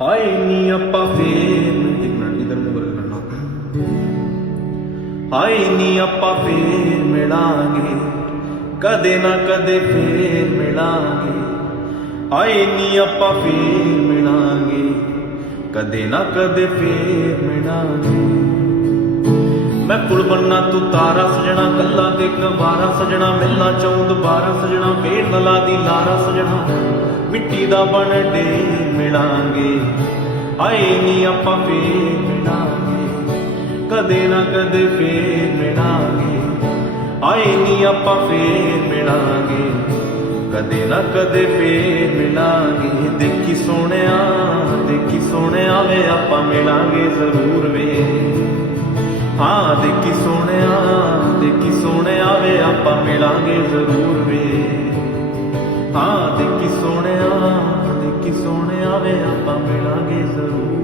ਹਾਏ ਨੀ ਆਪਾਂ ਫੇਰ ਇੱਕ ਮਿੰਟ ਇਧਰ ਨੂੰ ਕਰਨਾ ਹਾਏ ਨੀ ਆਪਾਂ ਫੇਰ ਮਿਲਾਂਗੇ ਕਦੇ ਨਾ ਕਦੇ ਫੇਰ ਮਿਲਾਂਗੇ ਹਾਏ ਨੀ ਆਪਾਂ ਫੇਰ ਮਿਲਾਂਗੇ ਕਦੇ ਨਾ ਕਦੇ ਫੇਰ ਮਿਲਾਂਗੇ ਮੈਂ ਕੁਲ ਬੰਨਾ ਤੂੰ ਤਾਰਾ ਸਜਣਾ ਕੱਲਾ ਤੇ ਕਵਾਰਾ ਸਜਣਾ ਮਿਲਣਾ ਚਾਹੂੰ ਦੁਬਾਰਾ ਸਜਣਾ ਫੇਰ ਨਲਾ ਦੀ ਲਾਰਾ ਸਜਣਾ ਮਿੱਟੀ ਦਾ ਬਣ ਡੇ ਮਿਲਾਂਗੇ ਆਏ ਨੀ ਆਪਾਂ ਫੇਰ ਮਿਲਾਂਗੇ ਕਦੇ ਨਾ ਕਦੇ ਫੇਰ ਮਿਲਾਂਗੇ ਆਏ ਨੀ ਆਪਾਂ ਫੇਰ ਮਿਲਾਂਗੇ ਕਦੇ ਨਾ ਕਦੇ ਫੇਰ ਮਿਲਾਂਗੇ ਦੇਖੀ ਸੋਹਣਿਆ ਵੇ ਆਪਾਂ ਮਿਲਾਂਗੇ ਜ਼ਰੂਰ ਵੇ ਹਾਂ ਦੇਖੀ ਸੋਹਣਿਆ ਵੇ ਆਪਾਂ ਮਿਲਾਂਗੇ ਜ਼ਰੂਰ ਵੇ ਹਾਂ ਦੇਖੀ ਸੋਹਣਿਆ ਵੇ ਆਪਾਂ ਮਿਲਾਂਗੇ ਜ਼ਰੂਰ